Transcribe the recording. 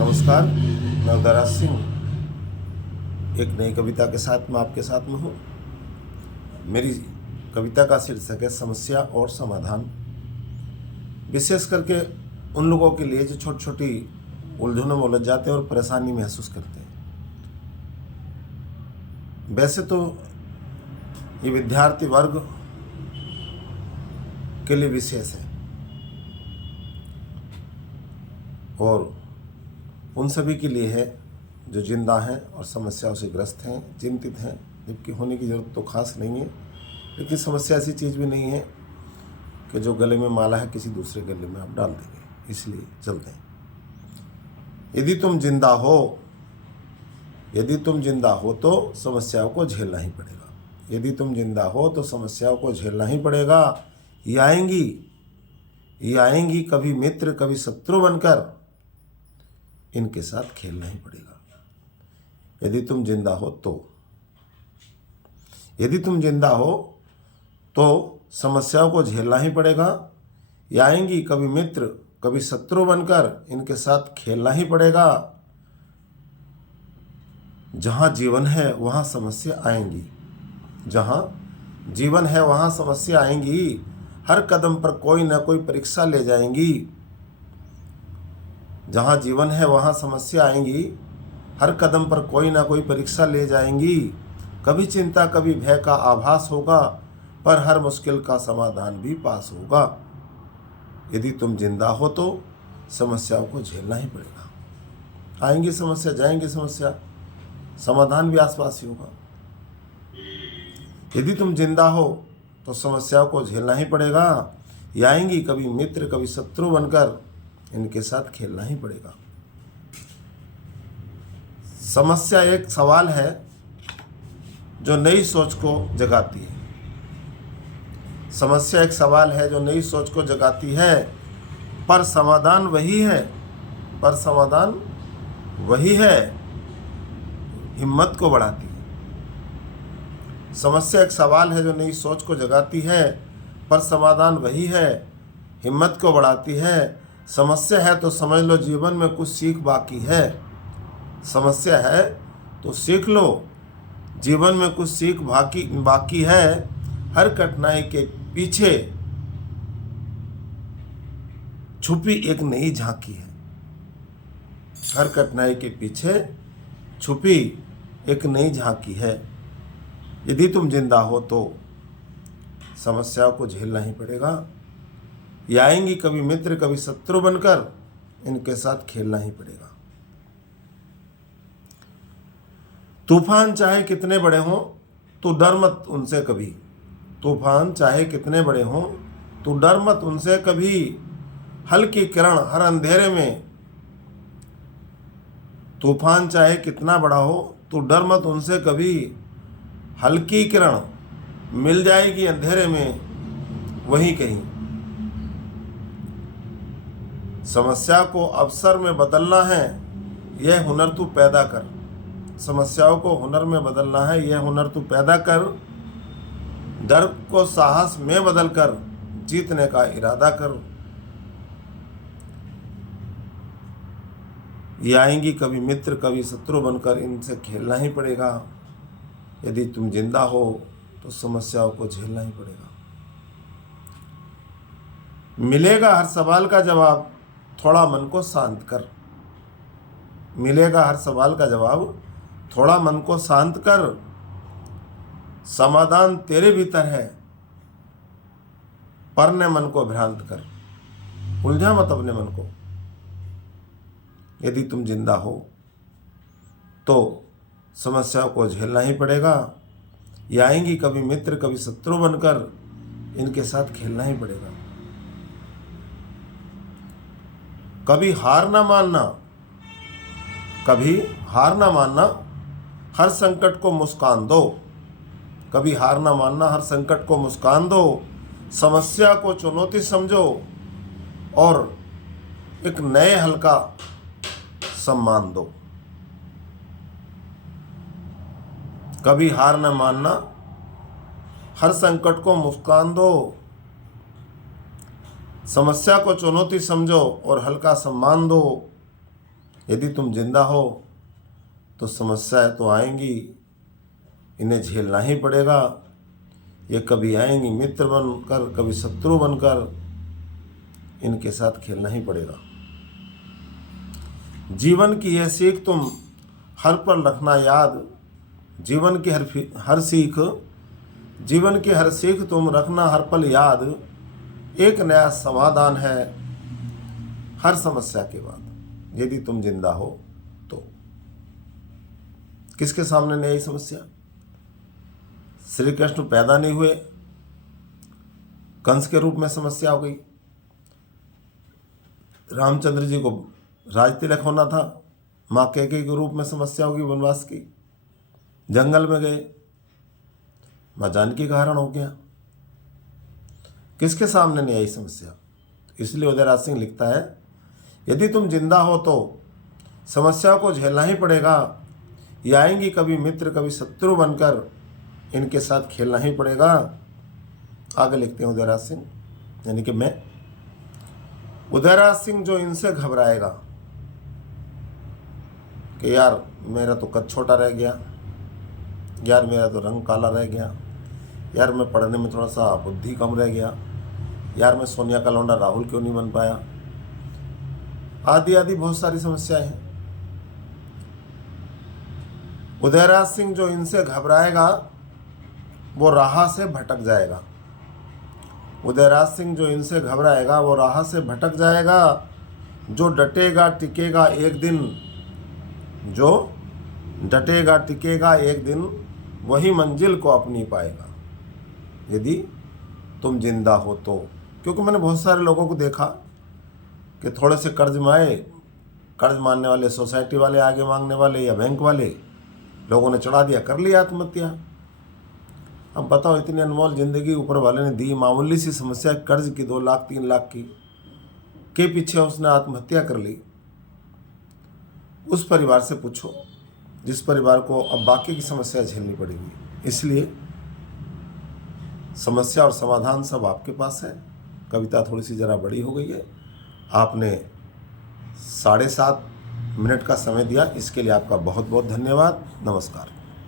नमस्कार, मैं उदयराज सिंह एक नई कविता के साथ मैं आपके साथ में हूँ। मेरी कविता का शीर्षक है समस्या और समाधान। विशेष करके उन लोगों के लिए जो छोटी छोटी उलझनों में उलझ जाते हैं और परेशानी महसूस करते हैं। वैसे तो ये विद्यार्थी वर्ग के लिए विशेष है और उन सभी के लिए है जो जिंदा हैं और समस्याओं से ग्रस्त हैं, चिंतित हैं, जबकि होने की ज़रूरत तो खास नहीं है। लेकिन समस्या ऐसी चीज़ भी नहीं है कि जो गले में माला है किसी दूसरे गले में आप डाल देंगे, इसलिए चलते हैं। यदि तुम जिंदा हो तो समस्याओं को झेलना ही पड़ेगा। यदि तुम जिंदा हो तो समस्याओं को झेलना ही पड़ेगा। ये आएंगी कभी मित्र कभी शत्रु बनकर, इनके साथ खेलना ही पड़ेगा। यदि तुम जिंदा हो तो समस्याओं को झेलना ही पड़ेगा। ये आएंगी कभी मित्र कभी शत्रु बनकर, इनके साथ खेलना ही पड़ेगा। जहाँ जीवन है वहाँ समस्या आएंगी, जहाँ जीवन है वहाँ समस्या आएंगी। हर कदम पर कोई ना कोई परीक्षा ले जाएंगी। जहाँ जीवन है वहाँ समस्या आएंगी, हर कदम पर कोई ना कोई परीक्षा ले जाएंगी। कभी चिंता कभी भय का आभास होगा, पर हर मुश्किल का समाधान भी पास होगा। यदि तुम जिंदा हो तो समस्याओं को झेलना ही पड़ेगा। आएंगी समस्या, जाएंगी समस्या, समाधान भी आसपास ही होगा। यदि तुम जिंदा हो तो समस्याओं को झेलना ही पड़ेगा। ये आएंगी कभी मित्र कभी शत्रु बनकर, इनके साथ खेलना ही पड़ेगा। समस्या एक सवाल है जो नई सोच को जगाती है। समस्या एक सवाल है जो नई सोच को जगाती है, पर समाधान वही है, हिम्मत को बढ़ाती है। समस्या एक सवाल है जो नई सोच को जगाती है, पर समाधान वही है, हिम्मत को बढ़ाती है। समस्या है तो समझ लो जीवन में कुछ सीख बाकी है। समस्या है तो सीख लो, जीवन में कुछ सीख बाकी है। हर कठिनाई के पीछे छुपी एक नई झांकी है। हर कठिनाई के पीछे छुपी एक नई झांकी है। यदि तुम जिंदा हो तो समस्याओं को झेलना ही पड़ेगा। ये आएंगी कभी मित्र कभी शत्रु बनकर, इनके साथ खेलना ही पड़ेगा। तूफान चाहे कितने बड़े हों तो डर मत उनसे कभी। तूफान चाहे कितने बड़े हों तो डर मत उनसे कभी। हल्की किरण हर अंधेरे में, तूफान चाहे कितना बड़ा हो तो डर मत उनसे कभी। हल्की किरण मिल जाएगी अंधेरे में वहीं कहीं। समस्या को अवसर में बदलना है, यह हुनर तू पैदा कर। समस्याओं को हुनर में बदलना है, यह हुनर तू पैदा कर। डर को साहस में बदलकर जीतने का इरादा कर। ये आएंगी कभी मित्र कभी शत्रु बनकर, इनसे खेलना ही पड़ेगा। यदि तुम जिंदा हो तो समस्याओं को झेलना ही पड़ेगा। मिलेगा हर सवाल का जवाब, थोड़ा मन को शांत कर। मिलेगा हर सवाल का जवाब, थोड़ा मन को शांत कर। समाधान तेरे भीतर है, पर न मन को भ्रांत कर। उलझा मत अपने मन को। यदि तुम जिंदा हो तो समस्याओं को झेलना ही पड़ेगा। ये आएंगी कभी मित्र कभी शत्रु बनकर, इनके साथ खेलना ही पड़ेगा। कभी हार ना मानना, हर संकट को मुस्कान दो। कभी हार ना मानना, हर संकट को मुस्कान दो। समस्या को चुनौती समझो और एक नए हल का सम्मान दो। कभी हार न मानना, हर संकट को मुस्कान दो। समस्या को चुनौती समझो और हल का सम्मान दो। यदि तुम जिंदा हो तो समस्याएं तो आएंगी, इन्हें झेलना ही पड़ेगा। ये कभी आएंगी मित्र बनकर, कभी शत्रु बनकर, इनके साथ खेलना ही पड़ेगा। जीवन की यह सीख तुम हर पल रखना याद, जीवन की हर सीख तुम रखना हर पल याद, एक नया समाधान है हर समस्या के बाद, यदि तुम जिंदा हो तो। किसके सामने नई समस्या? श्री कृष्ण पैदा नहीं हुए, कंस के रूप में समस्या हो गई। रामचंद्र जी को राज तिलक होना था, माँ कैकेयी के रूप में समस्या होगी वनवास की। जंगल में गए, माँ जानकी का हरण हो गया। किसके सामने नहीं आई समस्या? इसलिए उदयराज सिंह लिखता है, यदि तुम जिंदा हो तो समस्याओं को झेलना ही पड़ेगा। ये आएंगी कभी मित्र कभी शत्रु बनकर, इनके साथ खेलना ही पड़ेगा। आगे लिखते हैं उदयराज सिंह, यानी कि मैं, उदयराज सिंह जो इनसे घबराएगा कि यार मेरा तो कद छोटा रह गया, यार मेरा तो रंग काला रह गया, यार मैं पढ़ने में थोड़ा सा बुद्धि कम रह गया, यार मैं सोनिया का लौंडा राहुल क्यों नहीं बन पाया, आदि आदि बहुत सारी समस्याएं हैं। उदयराज सिंह जो इनसे घबराएगा वो राह से भटक जाएगा। उदयराज सिंह जो इनसे घबराएगा वो राह से भटक जाएगा। जो डटेगा टिकेगा एक दिन, जो डटेगा टिकेगा एक दिन, वही मंजिल को अपनी पाएगा, यदि तुम जिंदा हो तो। क्योंकि मैंने बहुत सारे लोगों को देखा कि थोड़े से कर्ज में आए, कर्ज मानने वाले, सोसाइटी वाले, आगे मांगने वाले या बैंक वाले लोगों ने चढ़ा दिया, कर लिया आत्महत्या। अब बताओ, इतनी अनमोल ज़िंदगी ऊपर वाले ने दी, मामूली सी समस्या कर्ज की 2 लाख 3 लाख की के पीछे उसने आत्महत्या कर ली। उस परिवार से पूछो जिस परिवार को अब बाकी की समस्या झेलनी पड़ेगी। इसलिए समस्या और समाधान सब आपके पास है। कविता थोड़ी सी ज़रा बड़ी हो गई है, आपने 7.5 मिनट का समय दिया, इसके लिए आपका बहुत बहुत धन्यवाद। नमस्कार।